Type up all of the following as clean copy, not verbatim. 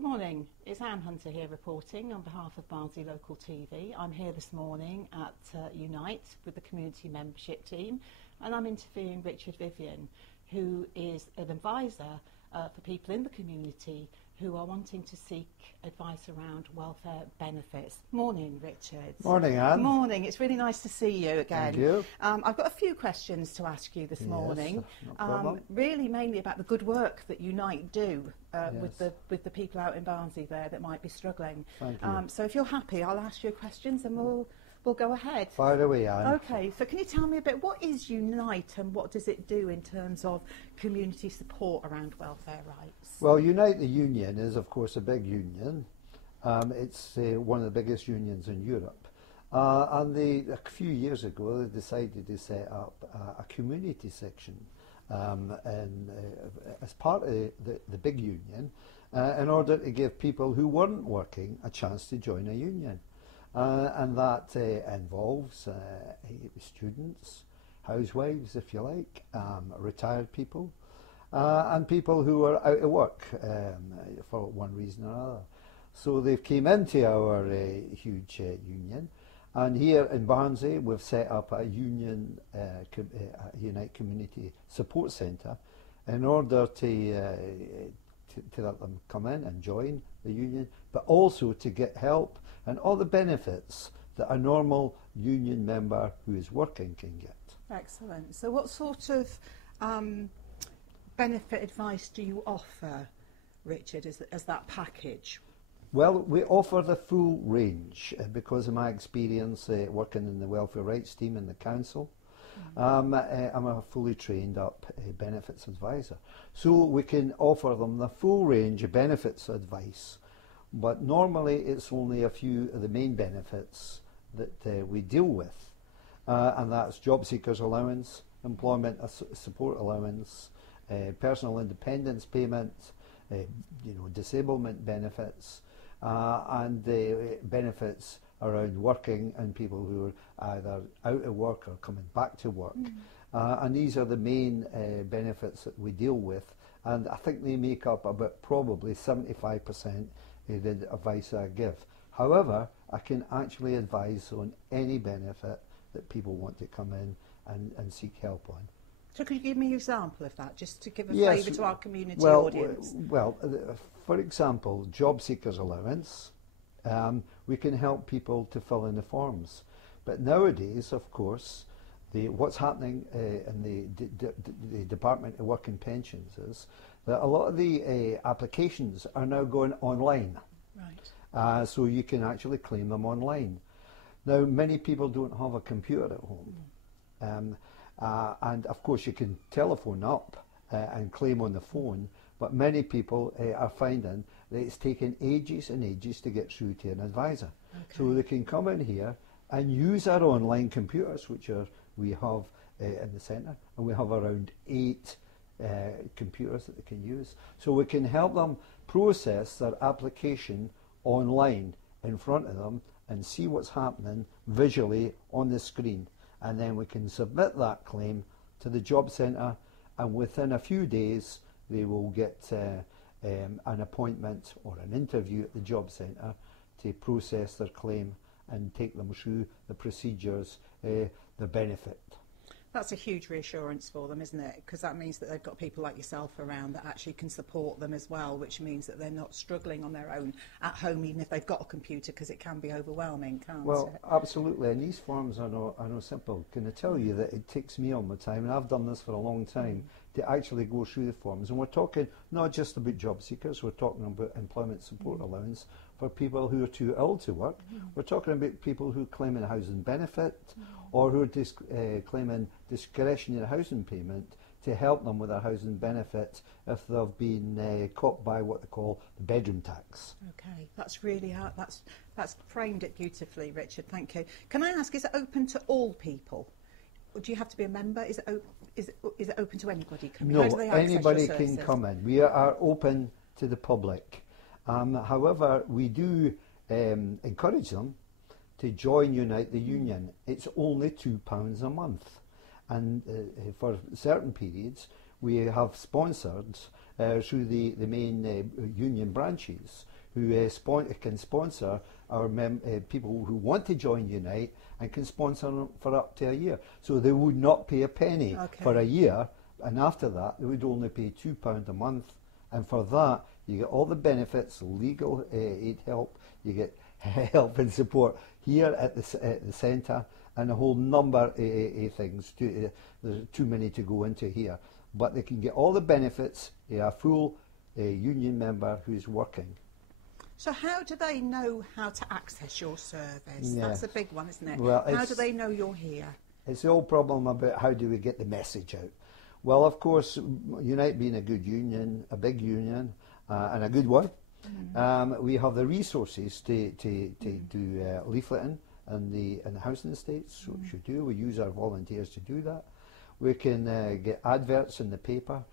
Good morning, it's Anne Hunter here reporting on behalf of Barnsley Local TV. I'm here this morning at Unite with the community membership team, and I'm interviewing Richard Vivian, who is an advisor for people in the community who are wanting to seek advice around welfare benefits. Morning, Richard. Morning, Anne. Morning, it's really nice to see you again. Thank you. I've got a few questions to ask you this morning. No problem. Really mainly about the good work that Unite do Yes. with the people out in Barnsley there that might be struggling. Thank you. So if you're happy, I'll ask you questions and we'll go ahead. Fire away, Anne. Okay, so can you tell me a bit, what is Unite and what does it do in terms of community support around welfare rights? Well, Unite the Union is, of course, a big union. It's one of the biggest unions in Europe. And a few years ago, they decided to set up a community section as part of the big union in order to give people who weren't working a chance to join a union. And that involves students, housewives, if you like, retired people, and people who are out of work for one reason or another. So they've came into our huge union, and here in Barnsley we've set up a Unite Community Support Centre in order to let them come in and join the union, but also to get help and all the benefits that a normal union member who is working can get. Excellent. So what sort of benefit advice do you offer, Richard, as that package? Well, we offer the full range because of my experience working in the welfare rights team in the council. I'm a fully trained up benefits advisor. So we can offer them the full range of benefits advice, but normally it's only a few of the main benefits that we deal with, and that's job seekers allowance, employment support allowance, personal independence payment, disablement benefits, and benefits around working and people who are either out of work or coming back to work. And these are the main benefits that we deal with, and I think they make up about probably 75% of the advice I give. However, I can actually advise on any benefit that people want to come in and seek help on. So could you give me an example of that, just to give a flavour to our community audience? Well, for example, job seekers allowance, we can help people to fill in the forms. But nowadays, of course, what's happening in the Department of Work and Pensions is that a lot of the applications are now going online. Right. So you can actually claim them online. Now, many people don't have a computer at home. And of course you can telephone up and claim on the phone, but many people are finding that it's taking ages and ages to get through to an advisor. Okay. So they can come in here and use our online computers, which we have in the centre, and we have around 8 computers that they can use. So we can help them process their application online in front of them and see what's happening visually on the screen. And then we can submit that claim to the job centre, and within a few days they will get an appointment or an interview at the job centre to process their claim and take them through the procedures, the benefit. That's a huge reassurance for them, isn't it? Because that means that they've got people like yourself around that actually can support them as well, which means that they're not struggling on their own at home, even if they've got a computer, because it can be overwhelming, can't it? Absolutely, and these forms are no simple. Can I tell you that it takes me all my time, and I've done this for a long time, to actually go through the forms. And we're talking not just about job seekers, we're talking about employment support allowance for people who are too ill to work. We're talking about people who claim a housing benefit, or who are claiming discretionary housing payment to help them with their housing benefit if they've been caught by what they call the bedroom tax. Okay, that's really that's framed it beautifully, Richard. Thank you. Can I ask, is it open to all people? Or do you have to be a member? Is it open to anybody? No, anybody can come in. We are open to the public. However, we do encourage them to join Unite the Union. It's only £2 a month, and for certain periods we have sponsored through the main union branches who can sponsor our people who want to join Unite and can sponsor them for up to a year. So they would not pay a penny for a year, and after that they would only pay £2 a month, and for that you get all the benefits, legal aid help, you get help and support here at the centre, and a whole number of things. There's too many to go into here, but they can get all the benefits, a full union member who's working. So how do they know how to access your service? Yes. That's a big one, isn't it? Well, how do they know you're here? It's the old problem about how do we get the message out. Well, of course, Unite being a good union, a big union, and a good one, we have the resources to do leafleting in the housing estates, which we do. We use our volunteers to do that. We can get adverts in the paper.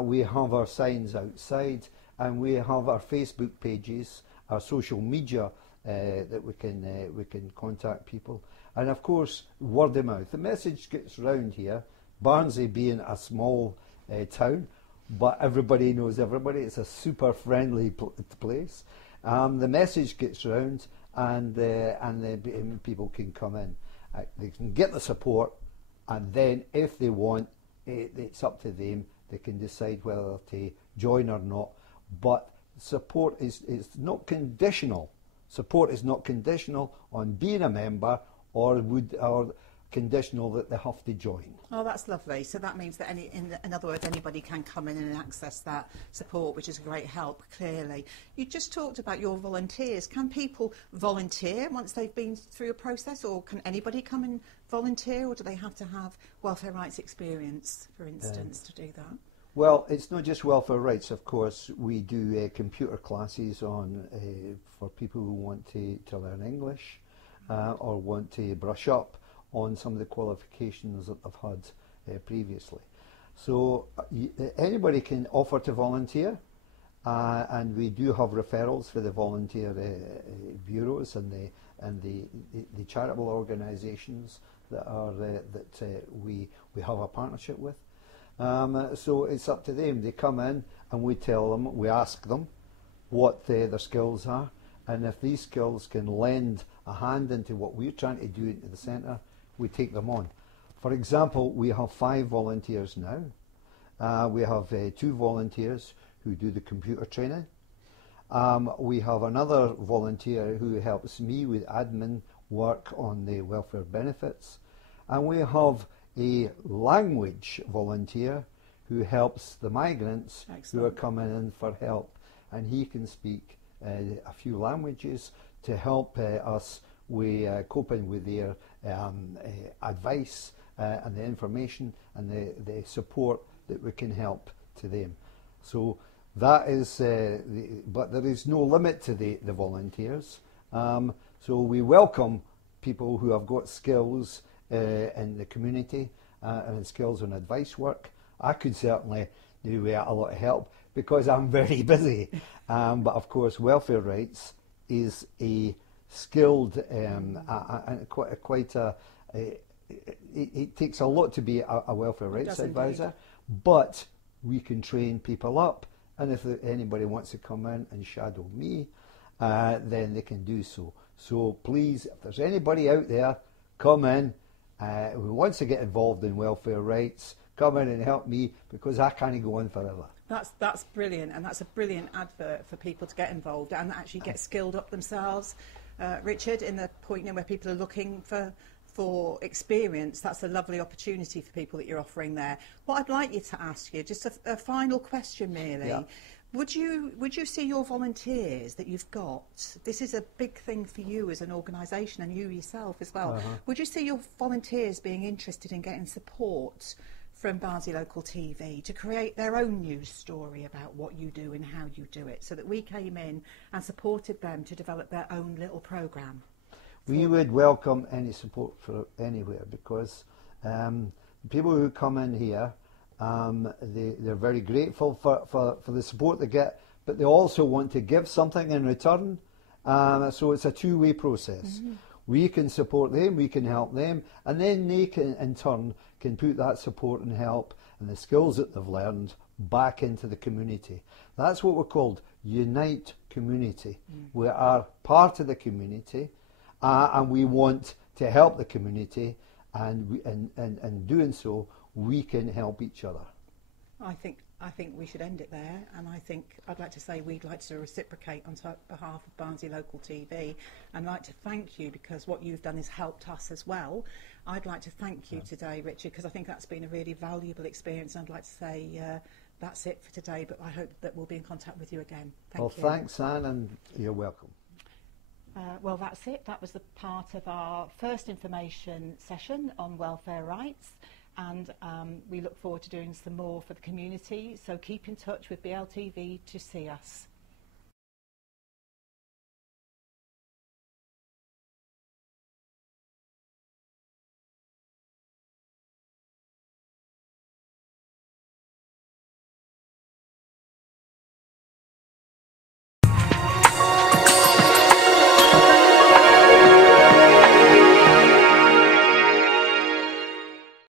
We have our signs outside, and we have our Facebook pages, our social media that we can contact people, and of course word of mouth. The message gets round here. Barnsley being a small town, but everybody knows everybody. It's a super friendly place. The message gets round, and people can come in. They can get the support, and then if they want, it's up to them. They can decide whether to join or not. But support is not conditional. Support is not conditional on being a member or conditional that they have to join. Oh, that's lovely. So that means that in other words, anybody can come in and access that support, which is a great help, clearly. You just talked about your volunteers. Can people volunteer once they've been through a process, or can anybody come and volunteer, or do they have to have welfare rights experience, for instance, to do that? Well, it's not just welfare rights, of course. We do computer classes for people who want to learn English or want to brush up on some of the qualifications that they've had previously. So anybody can offer to volunteer, and we do have referrals for the volunteer bureaus and the charitable organisations that we have a partnership with. So it's up to them. They come in and we tell them, we ask them what their skills are, and if these skills can lend a hand into what we're trying to do into the centre, we take them on. For example, we have 5 volunteers now. We have 2 volunteers who do the computer training. We have another volunteer who helps me with admin work on the welfare benefits, and we have a language volunteer who helps the migrants who are coming in for help, and he can speak a few languages to help us with coping with their advice and the information and the support that we can help to them. So that is, but there is no limit to the volunteers. So we welcome people who have got skills in the community and skills on advice work. I could certainly do a lot of help because I'm very busy. But of course, welfare rights is a skilled and it takes a lot to be a welfare rights advisor, but we can train people up, and if anybody wants to come in and shadow me, then they can do so. So please, if there's anybody out there, come in who wants to get involved in welfare rights, come in and help me, because I can't go on forever. That's brilliant, and that's a brilliant advert for people to get involved and actually get skilled up themselves. Richard, in the point where people are looking for experience, that's a lovely opportunity for people that you're offering there. What I'd like you to ask you, just a final question merely, yeah. Would you see your volunteers that you've got, this is a big thing for you as an organisation and you yourself as well, would you see your volunteers being interested in getting support from Barnsley Local TV to create their own news story about what you do and how you do it, so that we came in and supported them to develop their own little programme? We would welcome any support for anywhere, because people who come in here, they're very grateful for the support they get, but they also want to give something in return. So it's a two-way process. We can support them, we can help them, and then they can, in turn, can put that support and help and the skills that they've learned back into the community. That's what we're called, Unite Community. We are part of the community, and we want to help the community, and in doing so, we can help each other. I think we should end it there, and I think I'd like to say we'd like to reciprocate on behalf of Barnsley Local TV, and I'd like to thank you, because what you've done has helped us as well. I'd like to thank you today, Richard, because I think that's been a really valuable experience, and I'd like to say that's it for today, but I hope that we'll be in contact with you again. Thank you. Thanks, Anne, and you're welcome. Well, that's it. That was the part of our first information session on welfare rights, and we look forward to doing some more for the community, so keep in touch with BLTV to see us.